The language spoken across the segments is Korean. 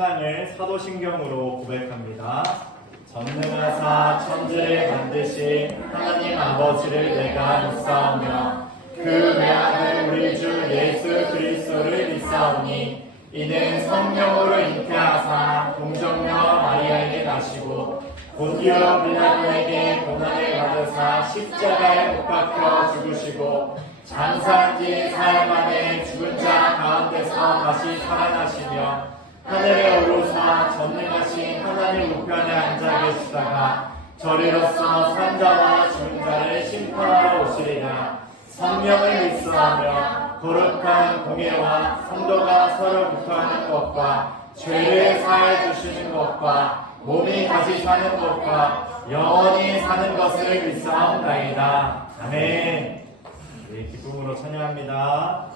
사랑을 사도신경으로 고백합니다. 전능하사 천지를 만드신 하나님 아버지를 내가 믿사오며 그 외아들 우리 주 예수 그리스도를 믿사오니 이는 성령으로 잉태하사 동정녀 마리아에게 나시고 본디오 빌라도에게 고난을 받으사 십자가에 못 박혀 죽으시고 장사한 지 사흘 만에 죽은 자 가운데서 다시 살아나시며 하늘에 오르사 전능하신 하나님 우편에 앉아 계시다가 저리로서 산자와 죽은 자를 심판하러 오시리라. 성령을 믿사하며 거룩한 공예와 성도가 서로 교통하는 것과 죄를 사해 주시는 것과 몸이 다시 사는 것과 영원히 사는 것을 믿사옵나이다. 아멘. 우리 기쁨으로 찬양합니다.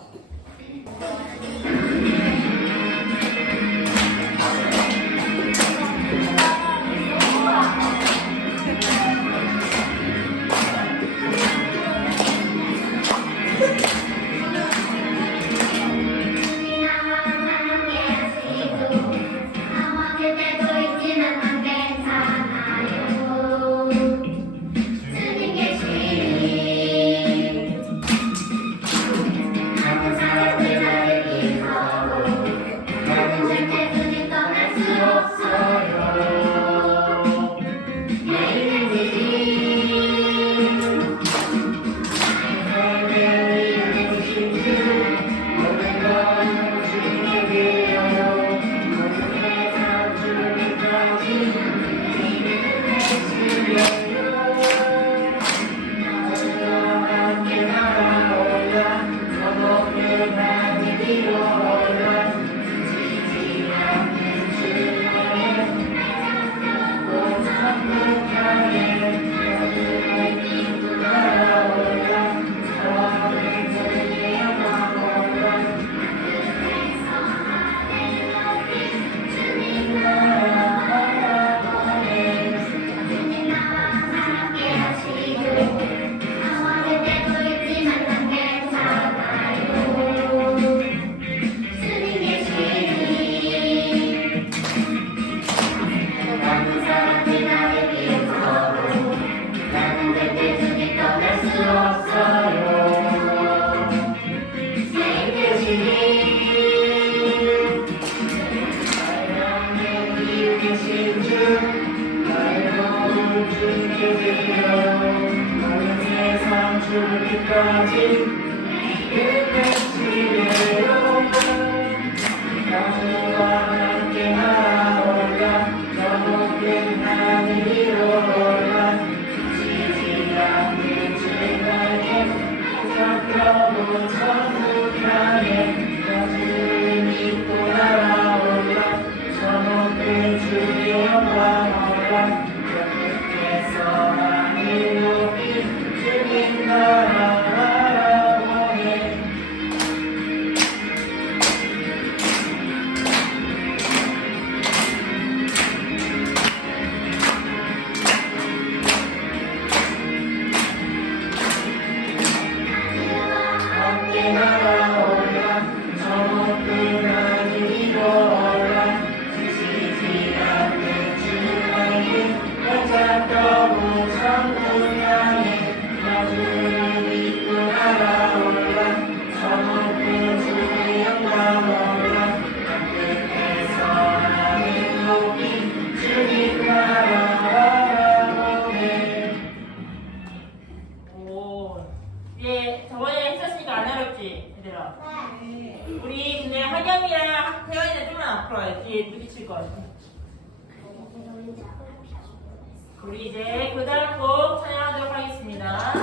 우리 근데 하경이랑 태연이는 좀만 앞으로 와요. 뒤에 부딪힐 것 같아. 우리 이제 그 다음 곡 찬양하도록 하겠습니다.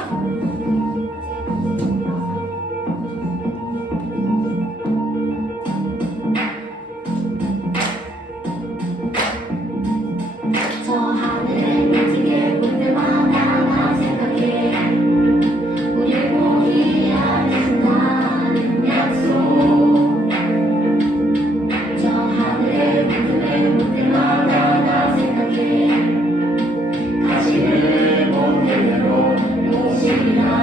다시는 못 들려도 오시리라.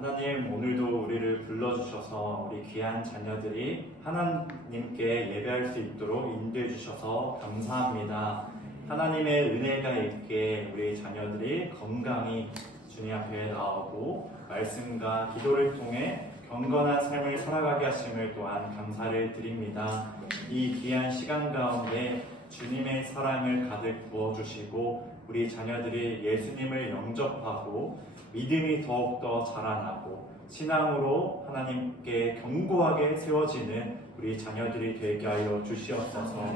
하나님, 오늘도 우리를 불러주셔서 우리 귀한 자녀들이 하나님께 예배할 수 있도록 인도해 주셔서 감사합니다. 하나님의 은혜가 있게 우리 자녀들이 건강히 주님 앞에 나오고 말씀과 기도를 통해 경건한 삶을 살아가게 하심을 또한 감사를 드립니다. 이 귀한 시간 가운데 주님의 사랑을 가득 부어주시고 우리 자녀들이 예수님을 영접하고 믿음이 더욱더 자라나고 신앙으로 하나님께 견고하게 세워지는 우리 자녀들이 되게 하여 주시옵소서.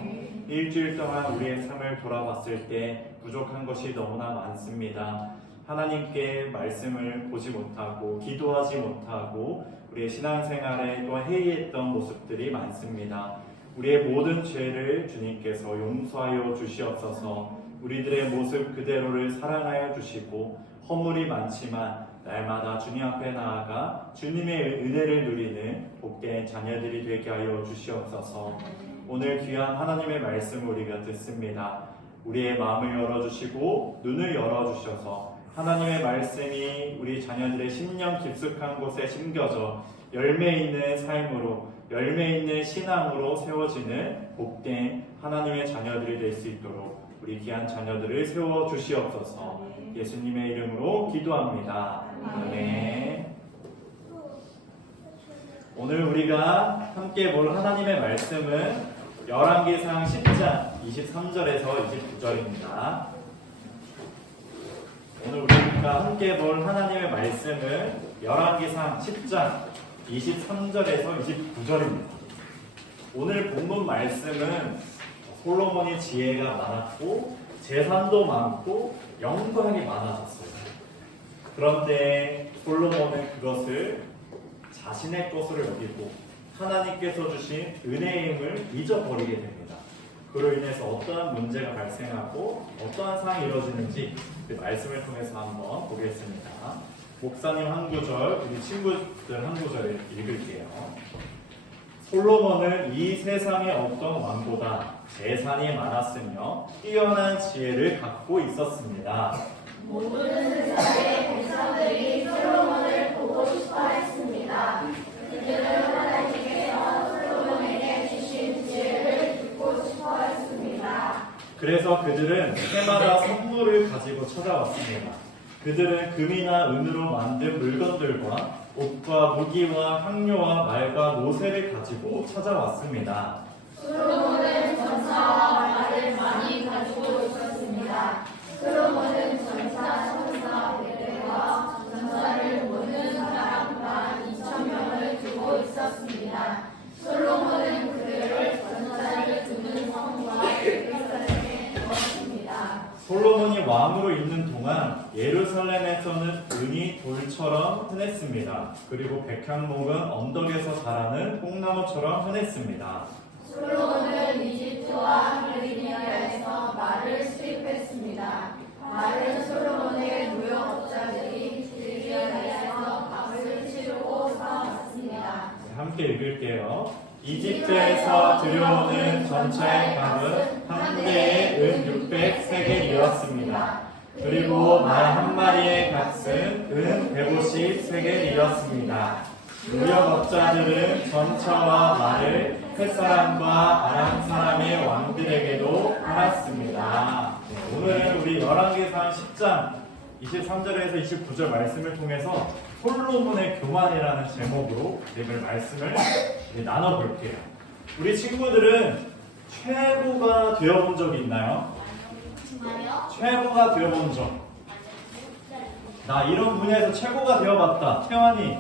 일주일 동안 우리의 삶을 돌아봤을 때 부족한 것이 너무나 많습니다. 하나님께 말씀을 보지 못하고 기도하지 못하고 우리의 신앙생활에 또 해이했던 모습들이 많습니다. 우리의 모든 죄를 주님께서 용서하여 주시옵소서. 우리들의 모습 그대로를 사랑하여 주시고 허물이 많지만 날마다 주님 앞에 나아가 주님의 은혜를 누리는 복된 자녀들이 되게 하여 주시옵소서. 오늘 귀한 하나님의 말씀을 우리가 듣습니다. 우리의 마음을 열어주시고 눈을 열어주셔서 하나님의 말씀이 우리 자녀들의 심령 깊숙한 곳에 심겨져 열매 있는 삶으로 열매 있는 신앙으로 세워지는 복된 하나님의 자녀들이 될 수 있도록 우리 귀한 자녀들을 세워 주시옵소서. 예수님의 이름으로 기도합니다. 아멘. 오늘 우리가 함께 볼 하나님의 말씀은 열왕기상 10장 23절에서 29절입니다. 오늘 우리가 함께 볼 하나님의 말씀은 열왕기상 10장 23절에서 29절입니다. 오늘 본문 말씀은 솔로몬이 지혜가 많았고 재산도 많고 영광이 많아졌어요. 그런데 솔로몬은 그것을 자신의 것으로 여기고 하나님께서 주신 은혜의 힘을 잊어버리게 됩니다. 그로 인해서 어떠한 문제가 발생하고 어떠한 상황이 이루어지는지 그 말씀을 통해서 한번 보겠습니다. 목사님 한 구절, 우리 친구들 한 구절 읽을게요. 솔로몬은 이 세상의 어떤 왕보다 재산이 많았으며 뛰어난 지혜를 갖고 있었습니다. 모든 세상의 백성들이 솔로몬을 보고 싶어 했습니다. 그들은 하나님께서 솔로몬에게 주신 지혜를 듣고 싶어 했습니다. 그래서 그들은 해마다 선물을 가지고 찾아왔습니다. 그들은 금이나 은으로 만든 물건들과 옷과 무기와 향료와 말과 노새를 가지고 찾아왔습니다. 솔로몬은 전차와 말을 많이 가지고 있었습니다. 솔로몬은 전차, 천사, 베레와 전차를 모는 사람 만 2,000명을 두고 있었습니다. 솔로몬은 그들을 전차를 두는 성과 예루살렘에 두었습니다. 솔로몬이 왕으로 있는 동안 예루살렘에서는 은이 돌처럼 흔했습니다. 그리고 백향목은 언덕에서 자라는 뽕나무처럼 흔했습니다. 솔로몬은 이집트와 아르메니아에서 말을 수입했습니다. 말은 솔로몬의 무역업자들이 들기아에서 값을 치르고 사왔습니다. 함께 읽을게요. 이집트에서 들여오는 전차의 값은 한 대에 은 600세겔이었습니다. 그리고 말 한 마리의 값은 은 150세겔이었습니다. 무역업자들은 전차와 말을 햇사람과 아람 사람의 왕들에게도 팔았습니다. 오늘은 우리 열왕기상 10장 23절에서 29절 말씀을 통해서 솔로몬의 교만이라는 제목으로 오늘 말씀을 나눠볼게요. 우리 친구들은 최고가 되어본 적이 있나요? 최고가 되어본 적. 나 이런 분야에서 최고가 되어봤다. 태환이.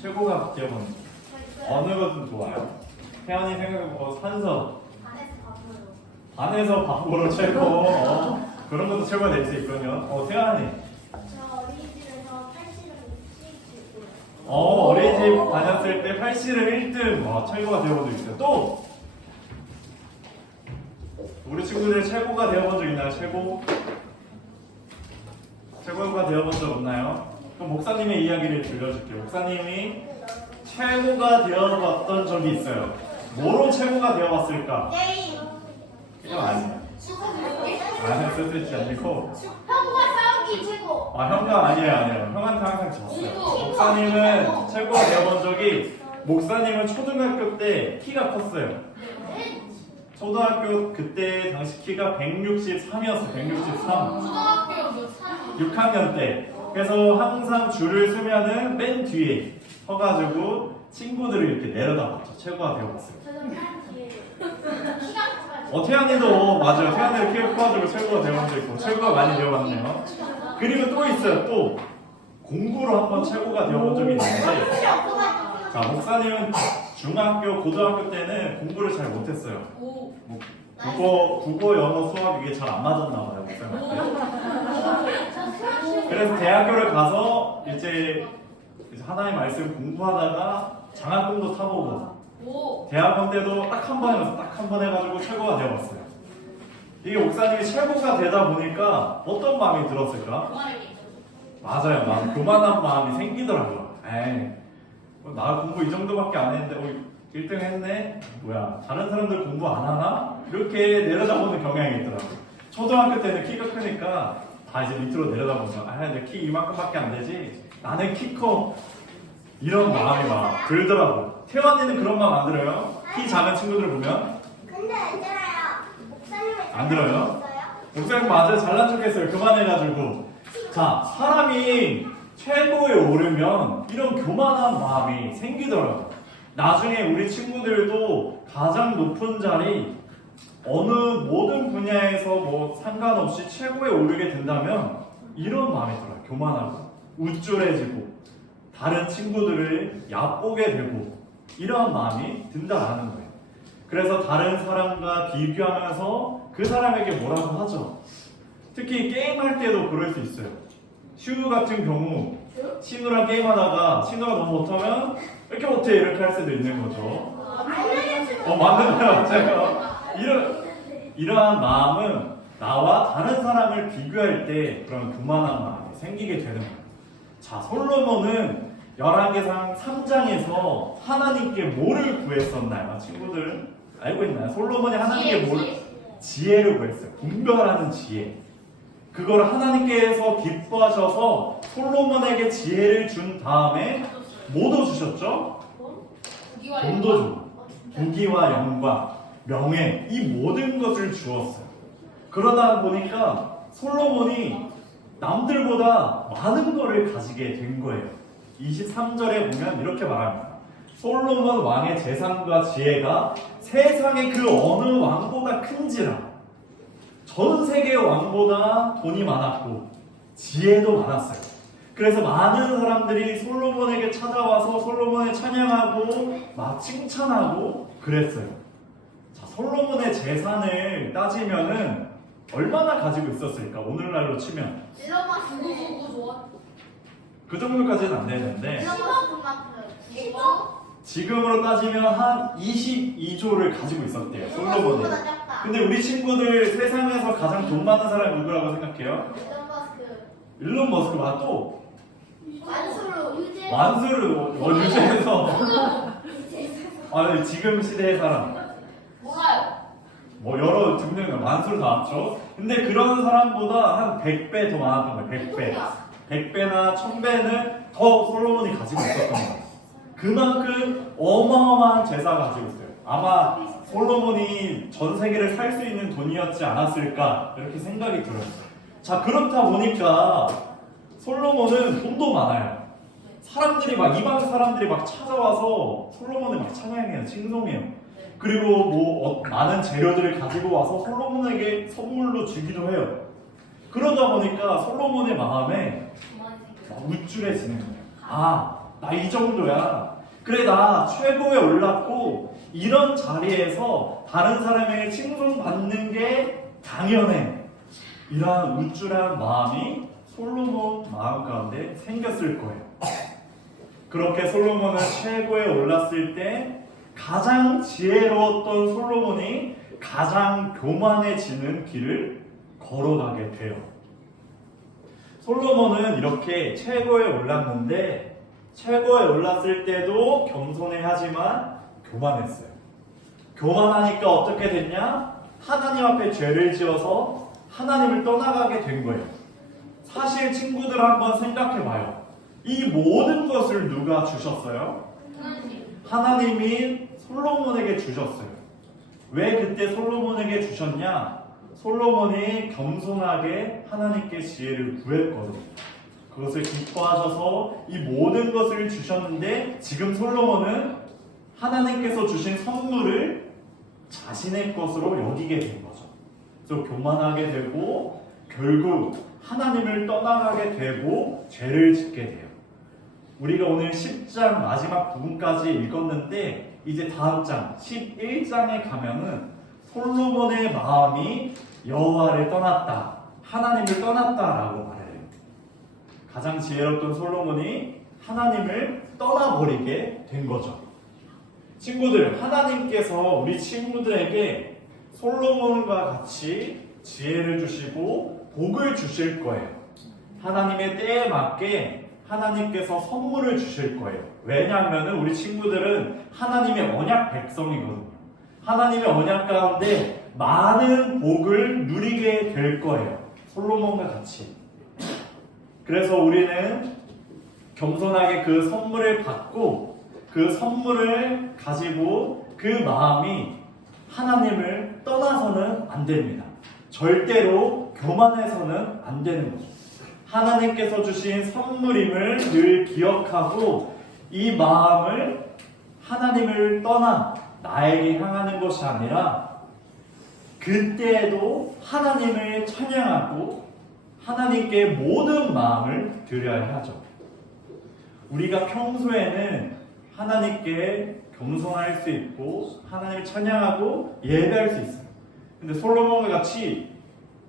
최고가 되어본 적. 어느 것은 좋아요? 태환이 생각해보고 산서. 반에서 밥으로 최고. 그런 것도 최고가 될 수 있군요. 태환이. 저 어린이집에서 팔씨름 1등. 어린이집 다녔을 때 팔씨름 1등. 최고가 되어본 적 있어요. 또! 우리 친구들 최고가 되어본 적 있나요? 최고가 되어본 적 없나요? 그럼 목사님의 이야기를 들려줄게요. 목사님이 최고가 되어봤던 적이 있어요. 뭐로 최고가 되어봤을까? 게임. 이거 아니에요. 아니요, 스트레치 아니고. 형과 싸우기 최고. 아, 형과 아니에요. 형한테 항상 졌어요. 목사님은 최고가 되어본 적이, 목사님은 초등학교 때 키가 컸어요. 초등학교 그때 당시 키가 163이었어요. 163. 초등학교 몇 살? 6학년 때. 그래서 항상 줄을 서면은 맨 뒤에 서가지고 친구들을 이렇게 내려다봤죠. 최고가 되어봤어요. 태연이도 맞아요. 태연이를 키가 커가지고 최고가 되어본 적 있고, 최고가 많이 되어봤네요. 그리고 또 있어요. 또 공부로 한번 최고가 되어본 적이 있는데, 자, 목사님은 중학교, 고등학교 때는 공부를 잘 못했어요. 뭐, 국어, 영어, 수학 이게 잘 안 맞았나 봐요, 목사님한테. 그래서 대학교를 가서 이제 하나님 말씀 공부하다가 장학금도 타보고, 대학원 때도 딱 한 번 해서 딱 한 번 해가지고 최고가 되어봤어요. 이게 목사님이 최고가 되다 보니까 어떤 마음이 들었을까? 맞아요. 교만한 마음이 생기더라고요. 에이, 나 공부 이 정도밖에 안 했는데 1등 했네? 뭐야, 다른 사람들 공부 안 하나? 이렇게 내려다보는 경향이 있더라고요. 초등학교 때는 키가 크니까 다 이제 밑으로 내려다보면 내 키 이만큼밖에 안 되지? 나는 키 커. 이런 마음이 막 들더라고요. 태환이는 그런 마음 안 들어요? 키 작은 친구들 보면? 근데 안 들어요. 목사님은 안 들어요? 목사님 맞아요. 잘난 척했어요. 그만해가지고. 자, 사람이 최고에 오르면 이런 교만한 마음이 생기더라고요. 나중에 우리 친구들도 가장 높은 자리, 어느 모든 분야에서 뭐 상관없이 최고에 오르게 된다면 이런 마음이 들어요. 교만하고 우쭐해지고 다른 친구들을 얕보게 되고 이런 마음이 든다라는 거예요. 그래서 다른 사람과 비교하면서 그 사람에게 뭐라고 하죠. 특히 게임할 때도 그럴 수 있어요. 슈 같은 경우 친구랑 게임하다가 친구가 너무 못하면 이렇게 못해 이렇게 할 수도 있는 거죠. 맞아요. 이러한 마음은 나와 다른 사람을 비교할 때 그런 교만한 마음이 생기게 되는 거예요. 자, 솔로몬은 열왕기상 3장에서 하나님께 뭐를 구했었나요? 친구들 알고 있나요? 솔로몬이 하나님께 지혜를 구했어요. 분별하는 지혜. 그걸 하나님께서 기뻐하셔서 솔로몬에게 지혜를 준 다음에 뭐도 주셨죠? 돈도 주고 부귀와 영광, 명예 이 모든 것을 주었어요. 그러다 보니까 솔로몬이 남들보다 많은 것을 가지게 된 거예요. 23절에 보면 이렇게 말합니다. 솔로몬 왕의 재산과 지혜가 세상의 그 어느 왕보다 큰지라. 전 세계 왕보다 돈이 많았고 지혜도 많았어요. 그래서 많은 사람들이 솔로몬에게 찾아와서 솔로몬을 찬양하고 막 칭찬하고 그랬어요. 자, 솔로몬의 재산을 따지면은 얼마나 가지고 있었을까? 오늘날로 치면 그 정도까지는 안 되는데 지금으로 따지면 한 22조를 가지고 있었대요. 솔로몬이. 근데 우리 친구들 세상에서 가장 돈 많은 사람이 누구라고 생각해요? 일론 머스크 맞고 완수를 유지해서 지금 시대의 사람 뭐 여러 증명이 만수를 다 합쳐. 근데 그런 사람보다 한 100배 더 많았던 거예요. 100배나 1000배는 더 솔로몬이 가지고 있었던 거예요. 그만큼 어마어마한 재산을 가지고 있어요. 아마 솔로몬이 전 세계를 살 수 있는 돈이었지 않았을까 이렇게 생각이 들어요. 자, 그렇다 보니까 솔로몬은 돈도 많아요. 사람들이 이방 사람들이 막 찾아와서 솔로몬을 막 찬양해요, 칭송해요. 그리고 많은 재료들을 가지고 와서 솔로몬에게 선물로 주기도 해요. 그러다 보니까 솔로몬의 마음에 우쭐해지는 거예요. 나 이 정도야. 그래, 나 최고에 올랐고 이런 자리에서 다른 사람에게 칭송받는 게 당연해. 이러한 우쭐한 마음이 솔로몬 마음 가운데 생겼을 거예요. 그렇게 솔로몬은 최고에 올랐을 때 가장 지혜로웠던 솔로몬이 가장 교만해지는 길을 걸어가게 돼요. 솔로몬은 이렇게 최고에 올랐는데 최고에 올랐을 때도 겸손해하지만 교만했어요. 교만하니까 어떻게 됐냐? 하나님 앞에 죄를 지어서 하나님을 떠나가게 된 거예요. 사실 친구들 한번 생각해봐요. 이 모든 것을 누가 주셨어요? 하나님이 솔로몬에게 주셨어요. 왜 그때 솔로몬에게 주셨냐? 솔로몬이 겸손하게 하나님께 지혜를 구했거든요. 그것을 기뻐하셔서 이 모든 것을 주셨는데 지금 솔로몬은 하나님께서 주신 선물을 자신의 것으로 여기게 된 거죠. 그래서 교만하게 되고 결국 하나님을 떠나가게 되고 죄를 짓게 돼요. 우리가 오늘 10장 마지막 부분까지 읽었는데 이제 다음 장 11장에 가면은 솔로몬의 마음이 여호와를 떠났다, 하나님을 떠났다라고 말해요. 가장 지혜롭던 솔로몬이 하나님을 떠나버리게 된 거죠. 친구들, 하나님께서 우리 친구들에게 솔로몬과 같이 지혜를 주시고 복을 주실 거예요. 하나님의 때에 맞게 하나님께서 선물을 주실 거예요. 왜냐하면 우리 친구들은 하나님의 언약 백성이거든요. 하나님의 언약 가운데 많은 복을 누리게 될 거예요. 솔로몬과 같이. 그래서 우리는 겸손하게 그 선물을 받고 그 선물을 가지고 그 마음이 하나님을 떠나서는 안 됩니다. 절대로 교만해서는 안 되는 거죠. 하나님께서 주신 선물임을 늘 기억하고 이 마음을 하나님을 떠나 나에게 향하는 것이 아니라 그때에도 하나님을 찬양하고 하나님께 모든 마음을 드려야 하죠. 우리가 평소에는 하나님께 겸손할 수 있고 하나님을 찬양하고 예배할 수 있어요. 근데 솔로몬과 같이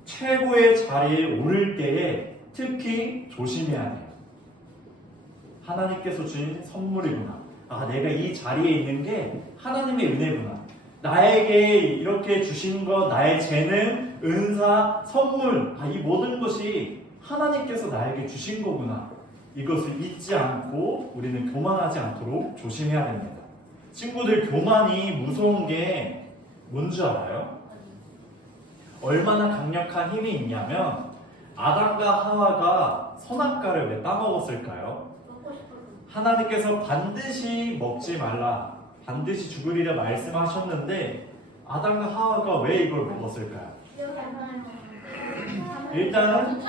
최고의 자리에 오를 때에 특히 조심해야 돼요. 하나님께서 주신 선물이구나. 아, 내가 이 자리에 있는 게 하나님의 은혜구나. 나에게 이렇게 주신 것, 나의 재능, 은사, 선물, 이 모든 것이 하나님께서 나에게 주신 거구나. 이것을 잊지 않고 우리는 교만하지 않도록 조심해야 됩니다. 친구들, 교만이 무서운 게 뭔지 알아요? 얼마나 강력한 힘이 있냐면 아담과 하와가 선악과를 왜 따먹었을까요? 하나님께서 반드시 먹지 말라, 반드시 죽으리라 말씀하셨는데 아담과 하와가 왜 이걸 먹었을까요? 일단은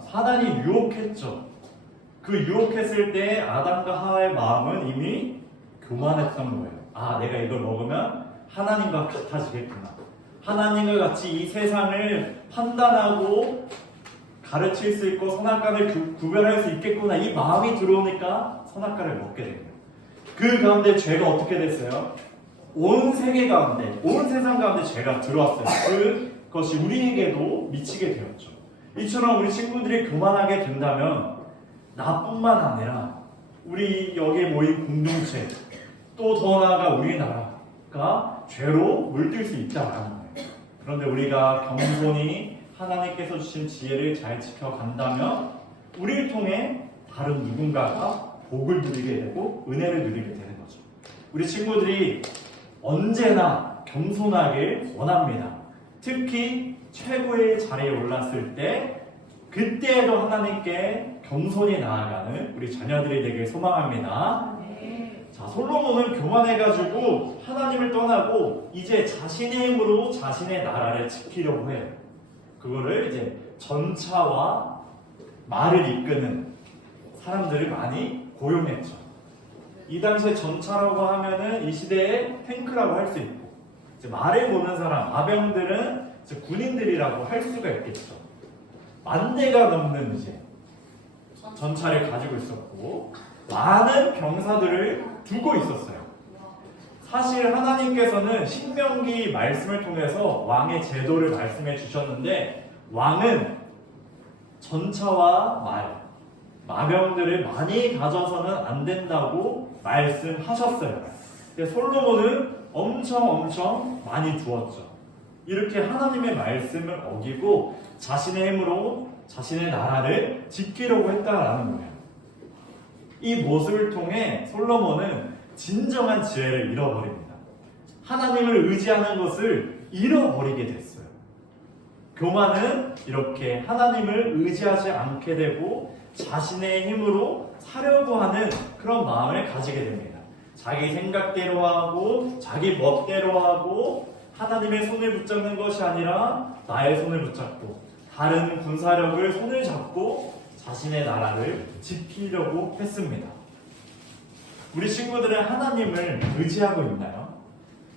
사단이 유혹했죠. 그 유혹했을 때 아담과 하와의 마음은 이미 교만했던 거예요. 아, 내가 이걸 먹으면 하나님과 같아지겠구나. 하나님과 같이 이 세상을 판단하고 가르칠 수 있고 선악과를 구별할 수 있겠구나. 이 마음이 들어오니까 선악과를 먹게 됩니다. 그 가운데 죄가 어떻게 됐어요? 온 세계 가운데, 온 세상 가운데 죄가 들어왔어요. 그것이 우리에게도 미치게 되었죠. 이처럼 우리 친구들이 교만하게 된다면 나뿐만 아니라 우리 여기에 모인 공동체, 또 더 나아가 우리나라가 죄로 물들 수 있다는 거예요. 그런데 우리가 겸손히 하나님께서 주신 지혜를 잘 지켜간다면 우리를 통해 다른 누군가가 복을 누리게 되고 은혜를 누리게 되는 거죠. 우리 친구들이 언제나 겸손하길 원합니다. 특히 최고의 자리에 올랐을 때 그때에도 하나님께 겸손히 나아가는 우리 자녀들이 되길 소망합니다. 자, 솔로몬은 교만해가지고 하나님을 떠나고 이제 자신의 힘으로 자신의 나라를 지키려고 해요. 그거를 이제 전차와 말을 이끄는 사람들을 많이 고용했죠. 이 당시에 전차라고 하면은 이 시대의 탱크라고 할 수 있고, 이제 말을 보는 사람, 마병들은 이제 군인들이라고 할 수가 있겠죠. 10,000대가 넘는 이제 전차를 가지고 있었고, 많은 병사들을 두고 있었어요. 사실 하나님께서는 신명기 말씀을 통해서 왕의 제도를 말씀해 주셨는데, 왕은 전차와 마병들을 많이 가져서는 안 된다고 말씀하셨어요. 근데 솔로몬은 엄청 많이 두었죠. 이렇게 하나님의 말씀을 어기고 자신의 힘으로 자신의 나라를 지키려고 했다라는 거예요. 이 모습을 통해 솔로몬은 진정한 지혜를 잃어버립니다. 하나님을 의지하는 것을 잃어버리게 됐어요. 교만은 이렇게 하나님을 의지하지 않게 되고 자신의 힘으로 사려고 하는 그런 마음을 가지게 됩니다. 자기 생각대로 하고 자기 멋대로 하고 하나님의 손을 붙잡는 것이 아니라 나의 손을 붙잡고 다른 군사력을 손을 잡고 자신의 나라를 지키려고 했습니다. 우리 친구들은 하나님을 의지하고 있나요?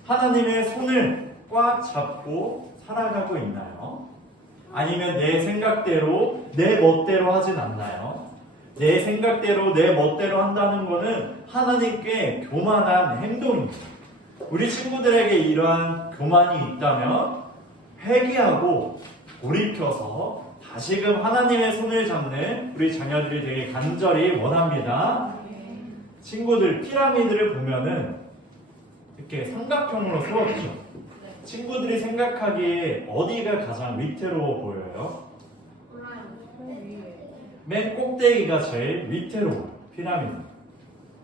하나님의 손을 꽉 잡고 살아가고 있나요? 아니면 내 생각대로 내 멋대로 하진 않나요? 내 생각대로 내 멋대로 한다는 것은 하나님께 교만한 행동입니다. 우리 친구들에게 이러한 교만이 있다면 회개하고 돌이켜서 다시금 하나님의 손을 잡는 우리 자녀들이 되게 간절히 원합니다. 친구들 피라미드를 보면은 이렇게 삼각형으로 세웠죠. 친구들이 생각하기에 어디가 가장 위태로워 보여요? 맨 꼭대기가 제일 위태로워요. 피라미드.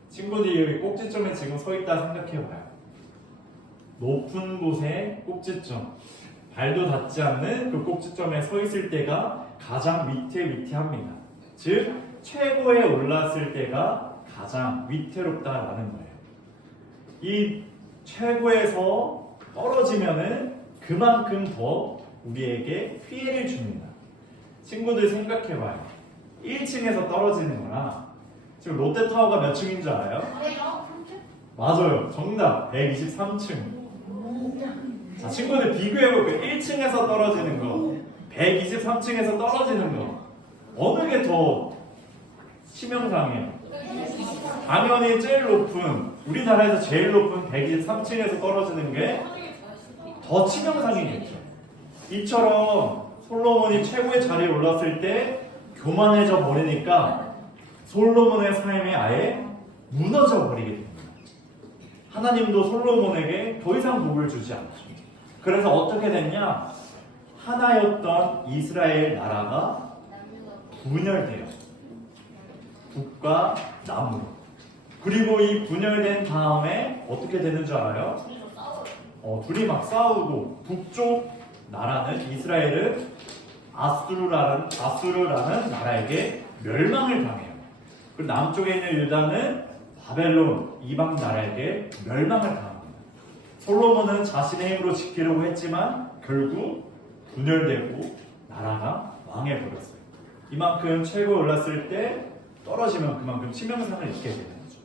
친구들이 여기 꼭지점에 지금 서 있다 생각해봐요. 높은 곳의 꼭지점, 발도 닿지 않는 그 꼭지점에 서 있을 때가 가장 위태합니다. 즉 최고에 올랐을 때가 가장 위태롭다라는 거예요. 이 최고에서 떨어지면은 그만큼 더 우리에게 피해를 줍니다. 친구들 생각해봐요. 1층에서 떨어지는 거랑 지금 롯데타워가 몇 층인 줄 알아요? 맞아요. 정답 123층. 자, 친구들 비교해볼게요. 1층에서 떨어지는 거 123층에서 떨어지는 거 어느 게 더 치명상이에요? 당연히 제일 높은 우리나라에서 제일 높은 123층에서 떨어지는 게 더 치명상이겠죠. 이처럼 솔로몬이 최고의 자리에 올랐을 때 교만해져 버리니까 솔로몬의 삶이 아예 무너져 버리게 됩니다. 하나님도 솔로몬에게 더 이상 복을 주지 않죠. 그래서 어떻게 됐냐? 하나였던 이스라엘 나라가 분열돼요. 북과 남으로. 그리고 이 분열된 다음에 어떻게 되는 줄 알아요? 둘이 막 싸우고 북쪽 나라는 이스라엘은 아수르라는 나라에게 멸망을 당해요. 그리고 남쪽에 있는 유다는 바벨론 이방 나라에게 멸망을 당합니다. 솔로몬은 자신의 힘으로 지키려고 했지만 결국 분열되고 나라가 망해버렸어요. 이만큼 최고에 올랐을 때 떨어지면 그만큼 치명상을 입게 되는 거죠.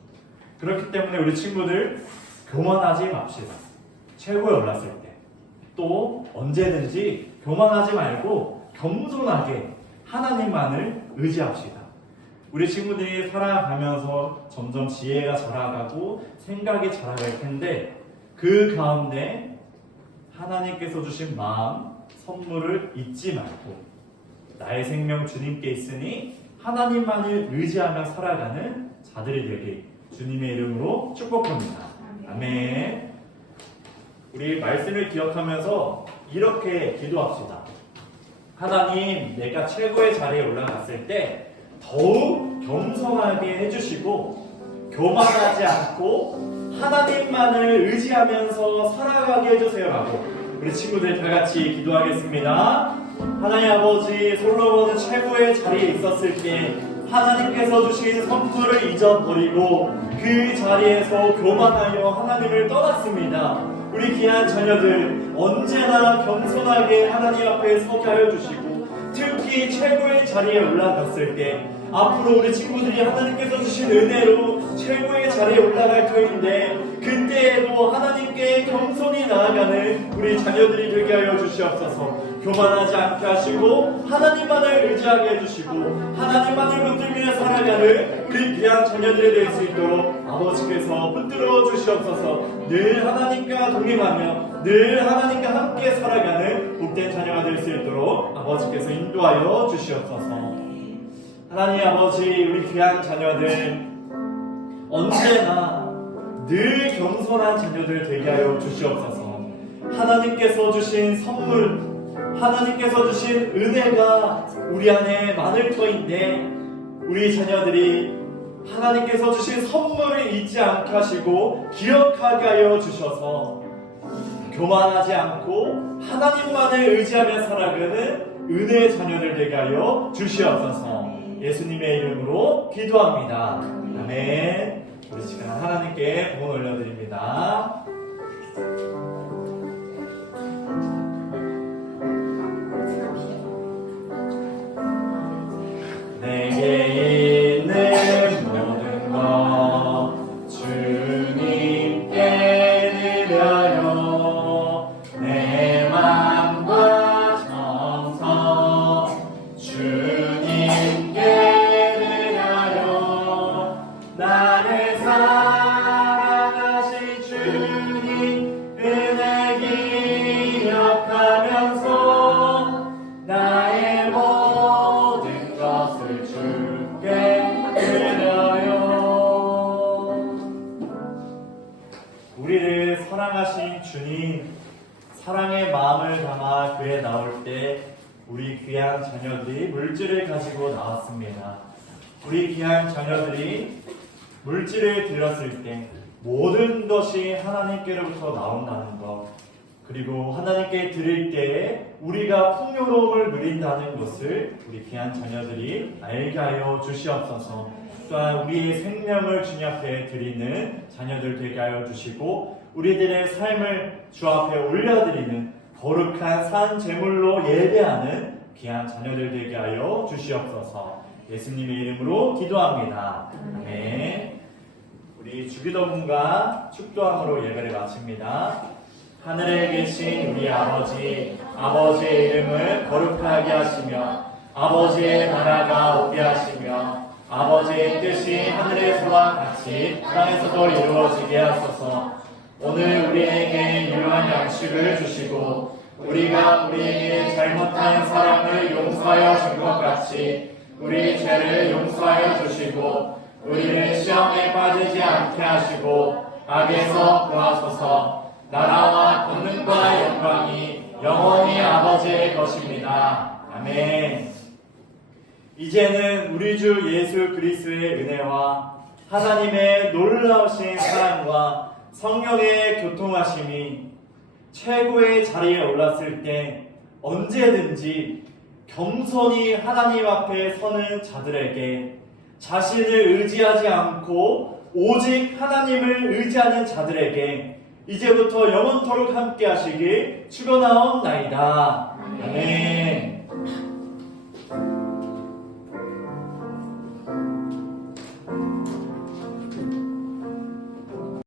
그렇기 때문에 우리 친구들 교만하지 맙시다. 최고에 올랐을 때 또 언제든지 교만하지 말고 겸손하게 하나님만을 의지합시다. 우리 친구들이 살아가면서 점점 지혜가 자라가고 생각이 자라갈 텐데 그 가운데 하나님께서 주신 마음, 선물을 잊지 말고 나의 생명 주님께 있으니 하나님만을 의지하며 살아가는 자들이 되길 주님의 이름으로 축복합니다. 아멘. 우리 말씀을 기억하면서 이렇게 기도합시다. 하나님, 내가 최고의 자리에 올라갔을 때 더욱 겸손하게 해주시고 교만하지 않고 하나님만을 의지하면서 살아가게 해주세요 라고 우리 친구들 다 같이 기도하겠습니다. 하나님 아버지, 솔로몬은 최고의 자리에 있었을 때 하나님께서 주신 선물을 잊어버리고 그 자리에서 교만하여 하나님을 떠났습니다. 우리 귀한 자녀들 언제나 겸손하게 하나님 앞에 서게 하여 주시고 특히 최고의 자리에 올라갔을 때 앞으로 우리 친구들이 하나님께서 주신 은혜로 최고의 자리에 올라갈 터인데 그때에도 하나님께 겸손히 나아가는 우리 자녀들이 되게 하여 주시옵소서. 교만하지 않게 하시고 하나님만을 의지하게 해주시고 하나님만을 붙들며 살아가는 우리 귀한 자녀들이 될 수 있도록 아버지께서 붙들어 주시옵소서. 늘 하나님과 동행하며 늘 하나님과 함께 살아가는 복된 자녀가 될 수 있도록 아버지께서 인도하여 주시옵소서. 하나님 아버지, 우리 귀한 자녀들 언제나 늘 겸손한 자녀들 되게 하여 주시옵소서. 하나님께서 주신 선물, 하나님께서 주신 은혜가 우리 안에 많을 터인데 우리 자녀들이 하나님께서 주신 선물을 잊지 않게 하시고 기억하게 하여 주셔서 교만하지 않고 하나님만을 의지하며 살아가는 은혜의 자녀들 되게 하여 주시옵소서. 예수님의 이름으로 기도합니다. 아멘. 우리 시간 하나님께 복을 올려드립니다. 내게 있는 모든 것 주님께 드려요. 내 맘과 정성 주님께 드려요. 나를 사랑하신 주님 은혜 기억하면서 나의 모든 것을 주께 드려요. 우리를 사랑하신 주님, 사랑의 마음을 담아 교회에 나올 때 우리 귀한 자녀들이 물질을 가지고 나왔습니다. 우리 귀한 자녀들이 물질을 드렸을 때 모든 것이 하나님께로부터 나온다는 것, 그리고 하나님께 드릴 때에 우리가 풍요로움을 누린다는 것을 우리 귀한 자녀들이 알게 하여 주시옵소서. 또한 우리의 생명을 주님 앞에 드리는 자녀들 되게 하여 주시고 우리들의 삶을 주 앞에 올려드리는 거룩한 산 제물로 예배하는 귀한 자녀들 되게 하여 주시옵소서. 예수님의 이름으로 기도합니다. 아멘. 우리 주기도문과 축도함으로 예배를 마칩니다. 하늘에 계신 우리 아버지, 아버지의 이름을 거룩하게 하시며 아버지의 나라가 오게 하시며 아버지의 뜻이 하늘에서와 같이 땅에서도 이루어지게 하소서. 오늘 우리에게 유효한 양식을 주시고 우리가 우리에게 잘못한 사람을 용서하여 준 것 같이 우리 죄를 용서하여 주시고 우리를 시험에 빠지지 않게 하시고 악에서 구하소서. 나라와 권능과 영광이 영원히 아버지의 것입니다. 아멘. 이제는 우리 주 예수 그리스도의 은혜와 하나님의 놀라우신 사랑과 성령의 교통하심이 최고의 자리에 올랐을 때 언제든지 겸손히 하나님 앞에 서는 자들에게 자신을 의지하지 않고 오직 하나님을 의지하는 자들에게 이제부터 영원토록 함께 하시길 축원하옵나이다. 아멘.